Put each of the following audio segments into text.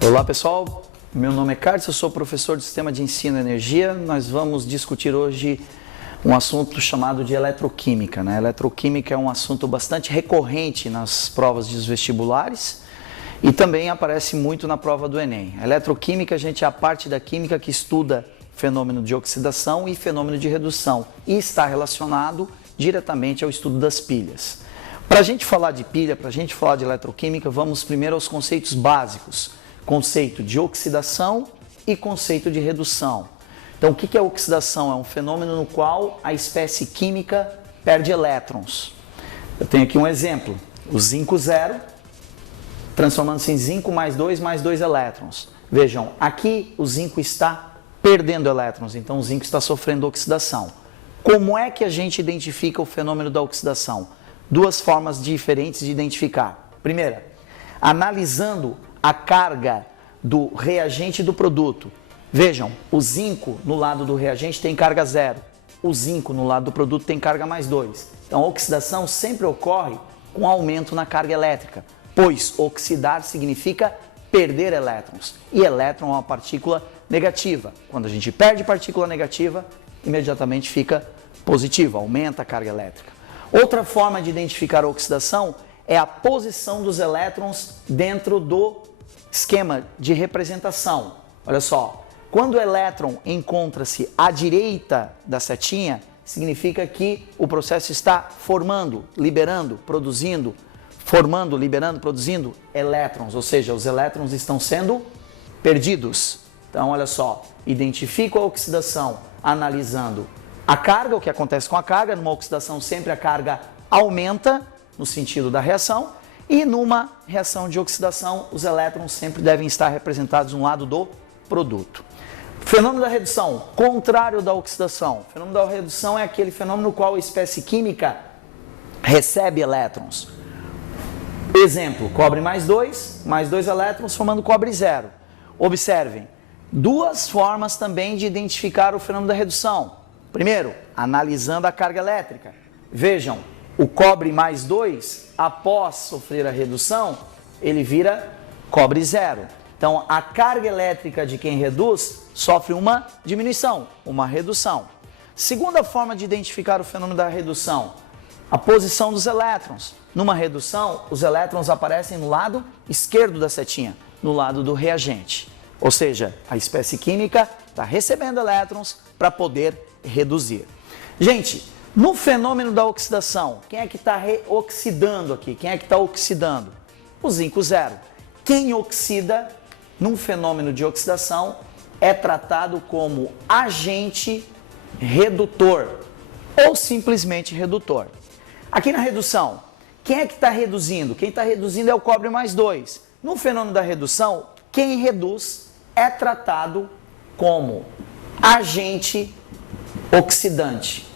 Olá pessoal, meu nome é Carlos, eu sou professor do Sistema de Ensino e Energia. Nós vamos discutir hoje um assunto chamado de eletroquímica. Eletroquímica é um assunto bastante recorrente nas provas dos vestibulares e também aparece muito na prova do Enem. A eletroquímica, a gente é a parte da química que estuda fenômeno de oxidação e fenômeno de redução e está relacionado diretamente ao estudo das pilhas. Para a gente falar de pilha, para a gente falar de eletroquímica, vamos primeiro aos conceitos básicos. Conceito de oxidação e conceito de redução. Então, o que é oxidação? É um fenômeno no qual a espécie química perde elétrons. Eu tenho aqui um exemplo, o zinco zero, transformando-se em zinco mais dois elétrons. Vejam, aqui o zinco está perdendo elétrons, então o zinco está sofrendo oxidação. Como é que a gente identifica o fenômeno da oxidação? Duas formas diferentes de identificar. Primeira, analisando a carga do reagente e do produto. Vejam, o zinco no lado do reagente tem carga 0, o zinco no lado do produto tem carga mais 2. Então a oxidação sempre ocorre com aumento na carga elétrica, pois oxidar significa perder elétrons, e elétron é uma partícula negativa. Quando a gente perde partícula negativa, imediatamente fica positiva, aumenta a carga elétrica. Outra forma de identificar a oxidação é a posição dos elétrons dentro do esquema de representação. Olha só, quando o elétron encontra-se à direita da setinha, significa que o processo está formando, liberando, produzindo, formando, liberando, produzindo elétrons, ou seja, os elétrons estão sendo perdidos. Então, olha só, identifico a oxidação analisando a carga, o que acontece com a carga. Numa oxidação sempre a carga aumenta no sentido da reação, e numa reação de oxidação os elétrons sempre devem estar representados no lado do produto. Fenômeno da redução, contrário da oxidação. O fenômeno da redução é aquele fenômeno no qual a espécie química recebe elétrons. Exemplo, cobre mais dois elétrons formando cobre zero. Observem, duas formas também de identificar o fenômeno da redução. Primeiro, analisando a carga elétrica. Vejam, o cobre mais 2, após sofrer a redução, ele vira cobre zero. Então, a carga elétrica de quem reduz sofre uma diminuição, uma redução. Segunda forma de identificar o fenômeno da redução, a posição dos elétrons. Numa redução, os elétrons aparecem no lado esquerdo da setinha, no lado do reagente. Ou seja, a espécie química está recebendo elétrons para poder reduzir. Gente, no fenômeno da oxidação, quem é que está reoxidando aqui? Quem é que está oxidando? O zinco zero. Quem oxida num fenômeno de oxidação é tratado como agente redutor ou simplesmente redutor. Aqui na redução, quem é que está reduzindo? Quem está reduzindo é o cobre mais 2. No fenômeno da redução, quem reduz é tratado como agente oxidante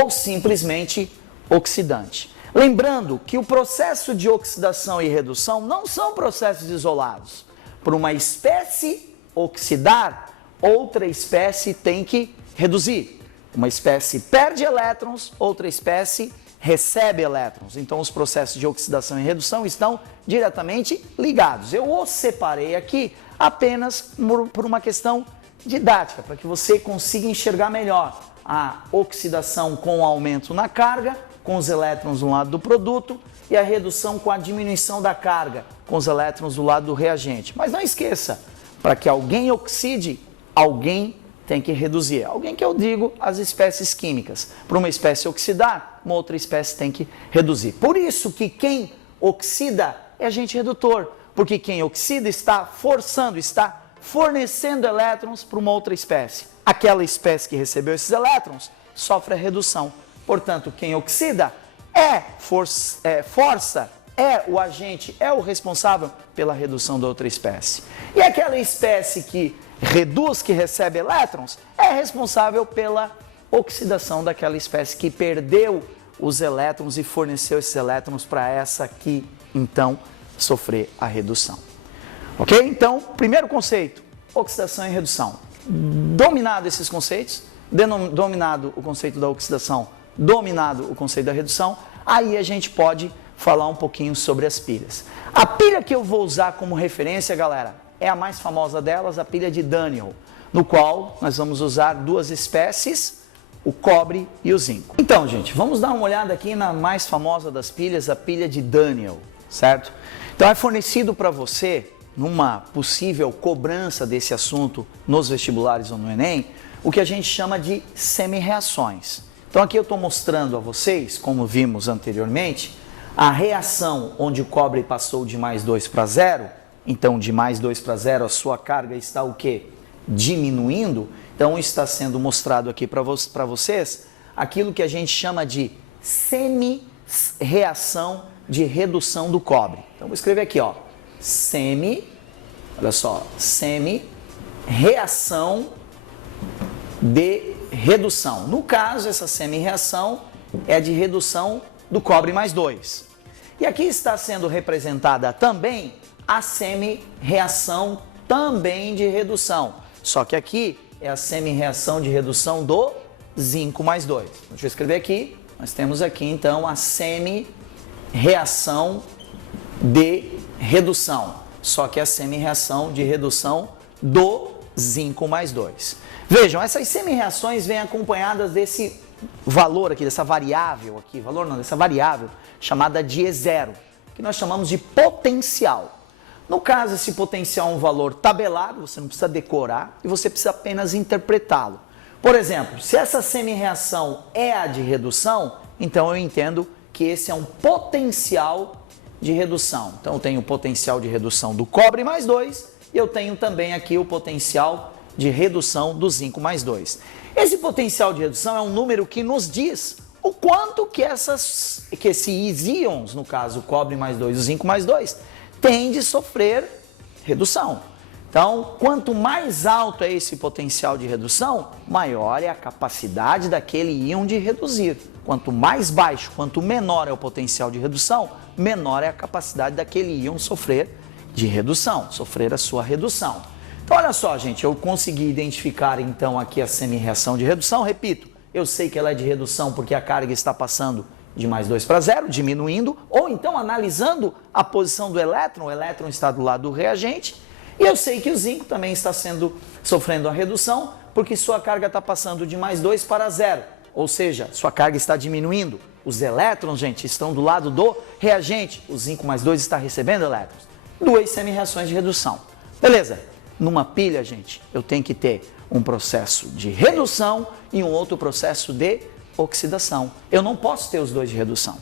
ou simplesmente oxidante. Lembrando que o processo de oxidação e redução não são processos isolados. Para uma espécie oxidar, outra espécie tem que reduzir. Uma espécie perde elétrons, outra espécie recebe elétrons. Então os processos de oxidação e redução estão diretamente ligados. Eu os separei aqui apenas por uma questão didática, para que você consiga enxergar melhor a oxidação com aumento na carga, com os elétrons no lado do produto, e a redução com a diminuição da carga, com os elétrons do lado do reagente. Mas não esqueça, para que alguém oxide, alguém tem que reduzir. Alguém que eu digo as espécies químicas. Para uma espécie oxidar, uma outra espécie tem que reduzir. Por isso que quem oxida é agente redutor, porque quem oxida está forçando, está fornecendo elétrons para uma outra espécie. Aquela espécie que recebeu esses elétrons sofre a redução. Portanto, quem oxida é o agente, é o responsável pela redução da outra espécie. E aquela espécie que reduz, que recebe elétrons, é responsável pela oxidação daquela espécie que perdeu os elétrons e forneceu esses elétrons para essa que, então, sofrer a redução. Ok? Então, primeiro conceito, oxidação e redução. Dominado esses conceitos, dominado o conceito da oxidação, dominado o conceito da redução, aí a gente pode falar um pouquinho sobre as pilhas. A pilha que eu vou usar como referência, galera, é a mais famosa delas, a pilha de Daniell, no qual nós vamos usar duas espécies, o cobre e o zinco. Então, gente, vamos dar uma olhada aqui na mais famosa das pilhas, a pilha de Daniell, certo? Então, é fornecido para você, numa possível cobrança desse assunto nos vestibulares ou no Enem, o que a gente chama de semi-reações. Então, aqui eu estou mostrando a vocês, como vimos anteriormente, a reação onde o cobre passou de mais 2 para 0. Então, de mais 2 para 0, a sua carga está o quê? Diminuindo. Então, está sendo mostrado aqui para vocês aquilo que a gente chama de semi-reação de redução do cobre. Então, vou escrever aqui, ó, olha só, semi-reação de redução. No caso, essa semi-reação é de redução do cobre mais 2. E aqui está sendo representada também a semi-reação também de redução. Só que aqui é a semi-reação de redução do zinco mais 2. Deixa eu escrever aqui. Nós temos aqui, então, a semi-reação de redução. Só que é a semi-reação de redução do zinco mais 2. Vejam, essas semi-reações vêm acompanhadas desse valor aqui, dessa variável aqui, dessa variável chamada de E0, que nós chamamos de potencial. No caso, esse potencial é um valor tabelado, você não precisa decorar e você precisa apenas interpretá-lo. Por exemplo, se essa semi-reação é a de redução, então eu entendo que esse é um potencial de redução. Então eu tenho o potencial de redução do cobre mais 2 e eu tenho também aqui o potencial de redução do zinco mais 2. Esse potencial de redução é um número que nos diz o quanto que esses íons, no caso o cobre mais 2 e o zinco mais 2, têm de sofrer redução. Então, quanto mais alto é esse potencial de redução, maior é a capacidade daquele íon de reduzir. Quanto mais baixo, quanto menor é o potencial de redução, menor é a capacidade daquele íon sofrer de redução, sofrer a sua redução. Então, olha só, gente, eu consegui identificar então aqui a semi-reação de redução. Repito, eu sei que ela é de redução porque a carga está passando de mais 2 para 0, diminuindo, ou então analisando a posição do elétron, o elétron está do lado do reagente, e eu sei que o zinco também está sofrendo a redução porque sua carga está passando de mais 2 para 0, ou seja, sua carga está diminuindo. Os elétrons, gente, estão do lado do reagente, o zinco mais 2 está recebendo elétrons. Duas semi-reações de redução. Beleza? Numa pilha, gente, eu tenho que ter um processo de redução e um outro processo de oxidação. Eu não posso ter os dois de redução.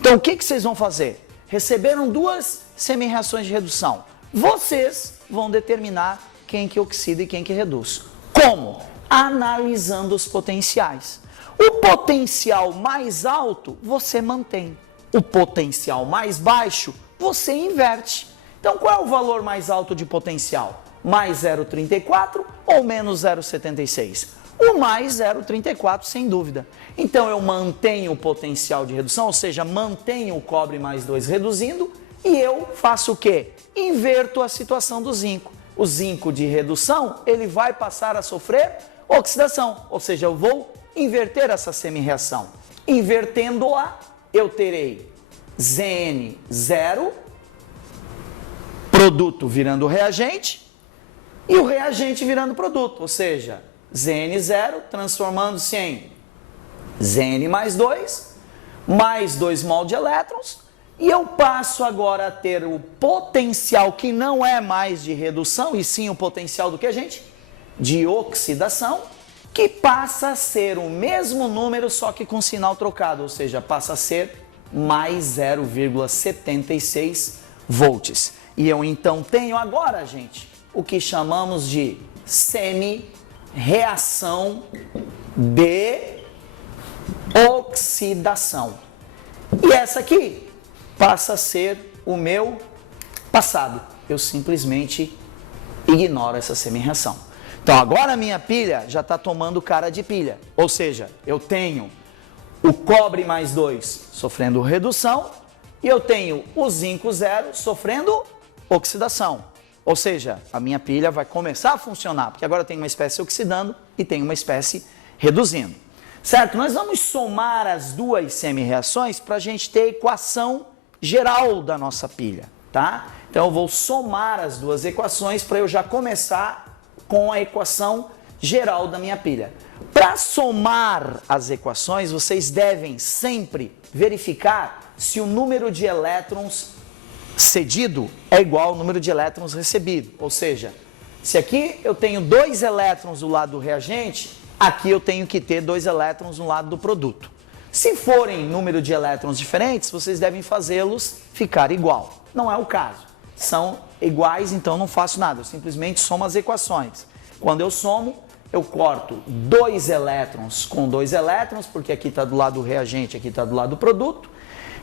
Então, o que vocês vão fazer? Receberam duas semi-reações de redução. Vocês vão determinar quem que oxida e quem que reduz. Como? Analisando os potenciais. O potencial mais alto, você mantém. O potencial mais baixo, você inverte. Então, qual é o valor mais alto de potencial? Mais 0,34 ou menos 0,76? O mais 0,34, sem dúvida. Então, eu mantenho o potencial de redução, ou seja, mantenho o cobre mais 2 reduzindo, e eu faço o quê? Inverto a situação do zinco. O zinco de redução, ele vai passar a sofrer oxidação, ou seja, eu vou inverter essa semi-reação. Invertendo-a, eu terei Zn0, produto virando reagente, e o reagente virando produto, ou seja, Zn0 transformando-se em Zn mais 2 mol de elétrons, e eu passo agora a ter o potencial que não é mais de redução, e sim o potencial do que, gente? De oxidação, que passa a ser o mesmo número, só que com sinal trocado, ou seja, passa a ser mais 0,76 volts. E eu então tenho agora, gente, o que chamamos de semi-reação de oxidação. E essa aqui passa a ser o meu passado. Eu simplesmente ignoro essa semi-reação. Então agora a minha pilha já está tomando cara de pilha. Ou seja, eu tenho o cobre mais 2 sofrendo redução e eu tenho o zinco 0 sofrendo oxidação. Ou seja, a minha pilha vai começar a funcionar, porque agora eu tenho uma espécie oxidando e tenho uma espécie reduzindo. Certo? Nós vamos somar as duas semi-reações para a gente ter a equação geral da nossa pilha. tá? Então eu vou somar as duas equações para eu já começar com a equação geral da minha pilha. Para somar as equações, vocês devem sempre verificar se o número de elétrons cedido é igual ao número de elétrons recebido. Ou seja, se aqui eu tenho 2 elétrons do lado do reagente, aqui eu tenho que ter 2 elétrons do lado do produto. Se forem número de elétrons diferentes, vocês devem fazê-los ficar igual. Não é o caso. São iguais, então não faço nada. Eu simplesmente somo as equações. Quando eu somo, eu corto 2 elétrons com 2 elétrons, porque aqui está do lado do reagente, aqui está do lado do produto.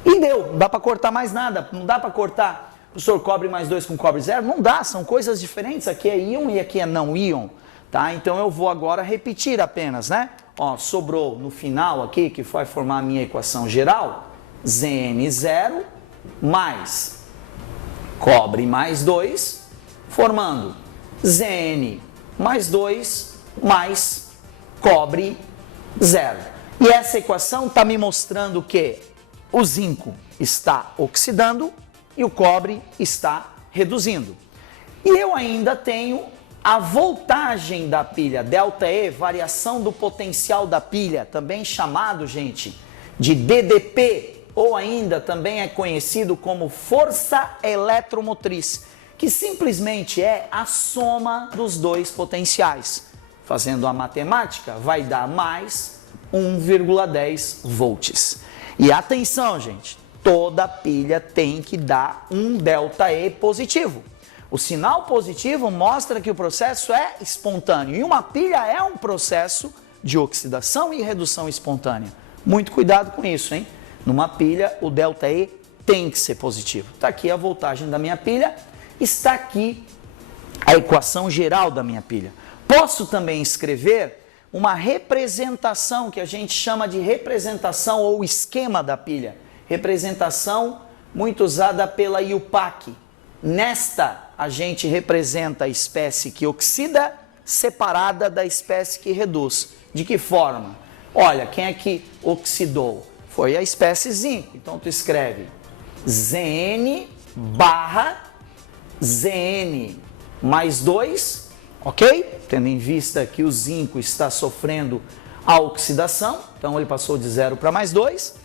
E deu, não dá para cortar mais nada. Não dá para cortar, professor, cobre mais 2 com cobre 0? Não dá, são coisas diferentes. Aqui é íon e aqui é não íon. Tá? Então eu vou agora repetir apenas, né? Ó, sobrou no final aqui, que vai formar a minha equação geral, Zn0 mais cobre mais 2, formando Zn mais 2 mais cobre 0. E essa equação está me mostrando que o zinco está oxidando e o cobre está reduzindo. E eu ainda tenho a voltagem da pilha, ΔE, variação do potencial da pilha, também chamado, gente, de DDP, ou ainda também é conhecido como força eletromotriz, que simplesmente é a soma dos dois potenciais. Fazendo a matemática, vai dar mais 1,10 volts. E atenção, gente, toda pilha tem que dar um ΔE positivo. O sinal positivo mostra que o processo é espontâneo. E uma pilha é um processo de oxidação e redução espontânea. Muito cuidado com isso, hein? Numa pilha, o ΔE tem que ser positivo. Está aqui a voltagem da minha pilha. Está aqui a equação geral da minha pilha. Posso também escrever uma representação que a gente chama de representação ou esquema da pilha. Representação muito usada pela IUPAC. Nesta, a gente representa a espécie que oxida separada da espécie que reduz. De que forma? Olha, quem é que oxidou? Foi a espécie zinco. Então, tu escreve Zn barra Zn mais 2, ok? Tendo em vista que o zinco está sofrendo a oxidação, então ele passou de 0 para mais 2.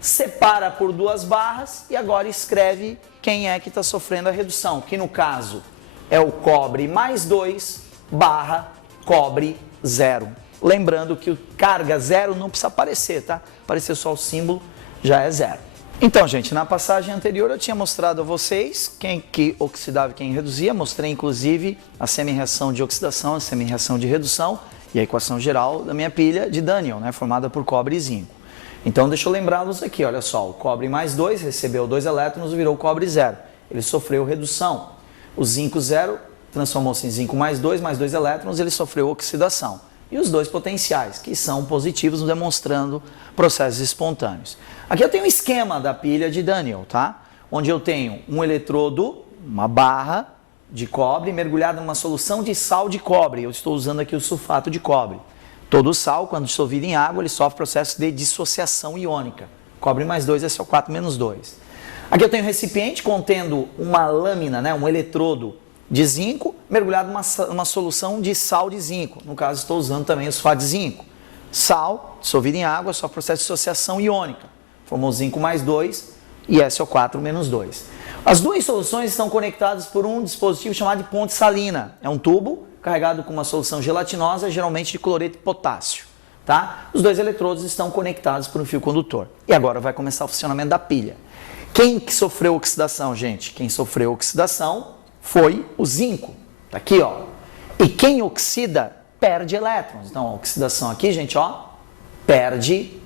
Separa por 2 barras e agora escreve quem é que está sofrendo a redução, que no caso é o cobre mais 2 barra cobre 0. Lembrando que o carga 0 não precisa aparecer, tá? Aparecer só o símbolo já é 0. Então, gente, na passagem anterior eu tinha mostrado a vocês quem que oxidava e quem reduzia. Mostrei, inclusive, a semi-reação de oxidação, a semi-reação de redução e a equação geral da minha pilha de Daniel, né? Formada por cobre e zinco. Então, deixa eu lembrá-los aqui, olha só, o cobre mais 2 recebeu 2 elétrons e virou cobre 0. Ele sofreu redução. O zinco 0 transformou-se em zinco mais 2 elétrons, ele sofreu oxidação. E os dois potenciais, que são positivos, demonstrando processos espontâneos. Aqui eu tenho um esquema da pilha de Daniel, tá? Onde eu tenho um eletrodo, uma barra de cobre mergulhada numa solução de sal de cobre. Eu estou usando aqui o sulfato de cobre. Todo sal, quando dissolvido em água, ele sofre processo de dissociação iônica. Cobre mais 2 é SO4 menos 2. Aqui eu tenho um recipiente contendo uma lâmina, né, um eletrodo de zinco, mergulhado numa solução de sal de zinco. No caso, estou usando também o sulfato de zinco. Sal, dissolvido em água, sofre processo de dissociação iônica. Formou zinco mais 2 e SO4 menos 2. As duas soluções estão conectadas por um dispositivo chamado de ponte salina. É um tubo carregado com uma solução gelatinosa, geralmente de cloreto de potássio. Tá? Os dois eletrodos estão conectados por um fio condutor. E agora vai começar o funcionamento da pilha. Quem que sofreu oxidação, gente? Quem sofreu oxidação foi o zinco. Tá aqui, ó. E quem oxida perde elétrons. Então, a oxidação aqui, gente, ó, perde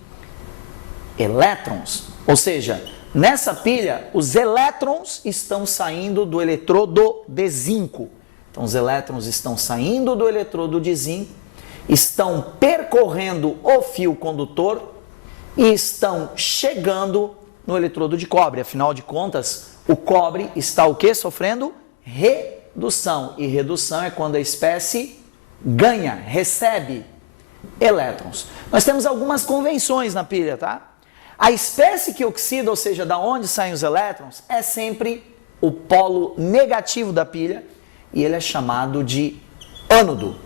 elétrons. Ou seja, nessa pilha, os elétrons estão saindo do eletrodo de zinco. Então, os elétrons estão saindo do eletrodo de zinco, estão percorrendo o fio condutor e estão chegando no eletrodo de cobre. Afinal de contas, o cobre está o quê? Sofrendo redução. E redução é quando a espécie ganha, recebe elétrons. Nós temos algumas convenções na pilha, tá? A espécie que oxida, ou seja, da onde saem os elétrons, é sempre o polo negativo da pilha, e ele é chamado de ânodo.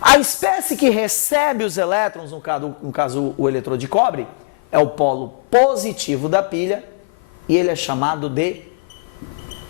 A espécie que recebe os elétrons, no caso o eletrodo de cobre, é o polo positivo da pilha, e ele é chamado de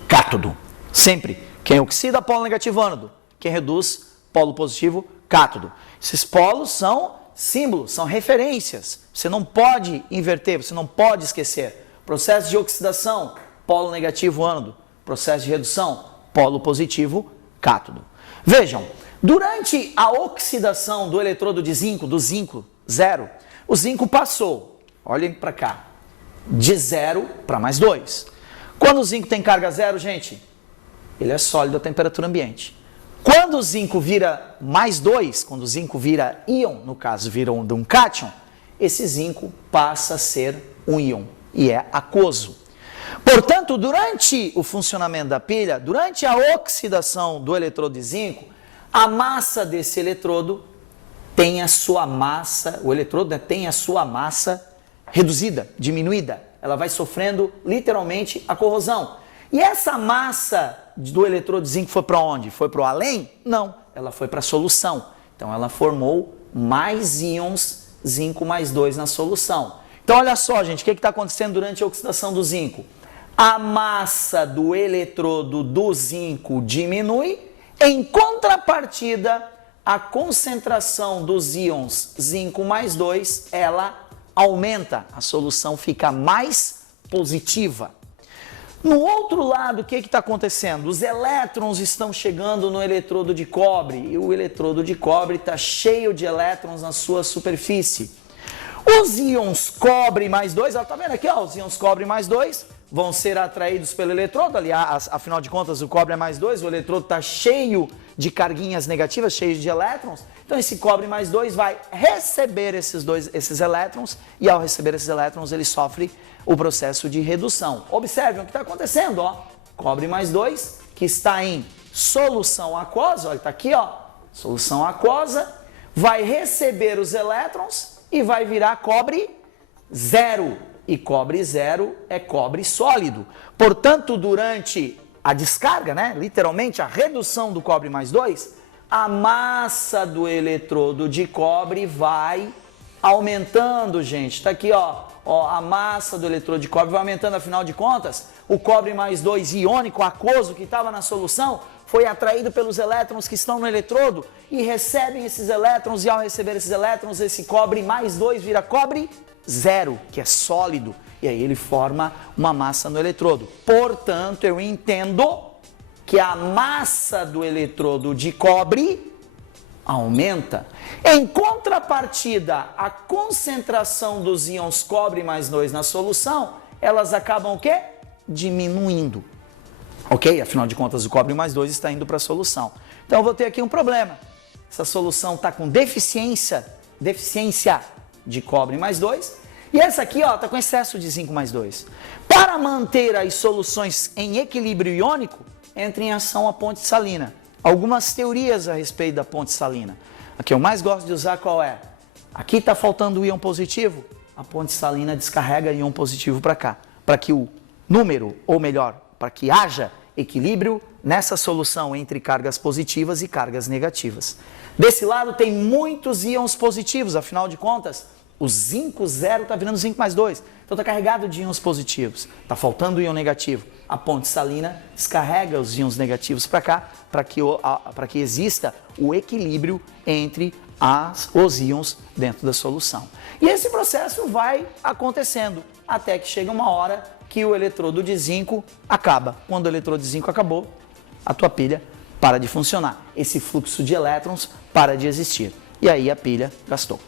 cátodo. Sempre, quem oxida, polo negativo, ânodo. Quem reduz, polo positivo, cátodo. Esses polos são símbolos, são referências. Você não pode inverter, você não pode esquecer. Processo de oxidação, polo negativo, ânodo. Processo de redução, polo positivo, cátodo. Vejam, durante a oxidação do eletrodo de zinco, do zinco 0, o zinco passou, olhem para cá, de 0 para mais 2. Quando o zinco tem carga zero, gente, ele é sólido a temperatura ambiente. Quando o zinco vira mais 2, quando o zinco vira íon, no caso vira um cátion, esse zinco passa a ser um íon e é aquoso. Portanto, durante o funcionamento da pilha, durante a oxidação do eletrodo de zinco, a massa desse eletrodo tem a sua massa, o eletrodo tem a sua massa reduzida, diminuída. Ela vai sofrendo literalmente a corrosão. E essa massa do eletrodo de zinco foi para onde? Foi para o além? Não, ela foi para a solução. Então ela formou mais íons zinco mais 2 na solução. Então olha só, gente, o que está acontecendo durante a oxidação do zinco? A massa do eletrodo do zinco diminui, em contrapartida, a concentração dos íons zinco mais 2, ela aumenta, a solução fica mais positiva. No outro lado, o que está acontecendo? Os elétrons estão chegando no eletrodo de cobre e o eletrodo de cobre está cheio de elétrons na sua superfície. Os íons cobre mais 2, está vendo aqui? Ó, os íons cobre mais 2 vão ser atraídos pelo eletrodo, aliás, afinal de contas o cobre é mais 2, o eletrodo está cheio de carguinhas negativas, cheio de elétrons, então esse cobre mais 2 vai receber esses elétrons e ao receber esses elétrons ele sofre o processo de redução. Observem o que está acontecendo, ó, cobre mais 2 que está em solução aquosa, olha, está aqui, ó, solução aquosa, vai receber os elétrons e vai virar cobre 0. E cobre 0 é cobre sólido. Portanto, durante a descarga, né, literalmente a redução do cobre mais 2, a massa do eletrodo de cobre vai aumentando, gente. Está aqui, ó, a massa do eletrodo de cobre vai aumentando, afinal de contas, o cobre mais 2 iônico, aquoso, que estava na solução, foi atraído pelos elétrons que estão no eletrodo e recebem esses elétrons, e ao receber esses elétrons, esse cobre mais 2 vira cobre 0, que é sólido, e aí ele forma uma massa no eletrodo. Portanto, eu entendo que a massa do eletrodo de cobre aumenta. Em contrapartida, a concentração dos íons cobre mais 2 na solução, elas acabam o quê? Diminuindo. Ok? Afinal de contas, o cobre mais 2 está indo para a solução. Então, eu vou ter aqui um problema. Essa solução está com deficiência de cobre mais 2, e essa aqui está com excesso de zinco mais 2. Para manter as soluções em equilíbrio iônico, entra em ação a ponte salina. Algumas teorias a respeito da ponte salina. A que eu mais gosto de usar qual é? Aqui está faltando o íon positivo, a ponte salina descarrega íon positivo para cá, para que o número, ou melhor, para que haja equilíbrio nessa solução entre cargas positivas e cargas negativas. Desse lado tem muitos íons positivos, afinal de contas, o zinco 0 está virando zinco mais 2, então está carregado de íons positivos, está faltando o íon negativo. A ponte salina descarrega os íons negativos para cá, para que exista o equilíbrio entre os íons dentro da solução. E esse processo vai acontecendo até que chega uma hora que o eletrodo de zinco acaba. Quando o eletrodo de zinco acabou, a tua pilha para de funcionar. Esse fluxo de elétrons para de existir. E aí a pilha gastou.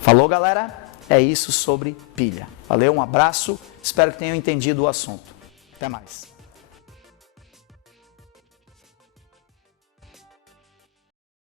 Falou, galera? É isso sobre pilha. Valeu, um abraço. Espero que tenham entendido o assunto. Até mais.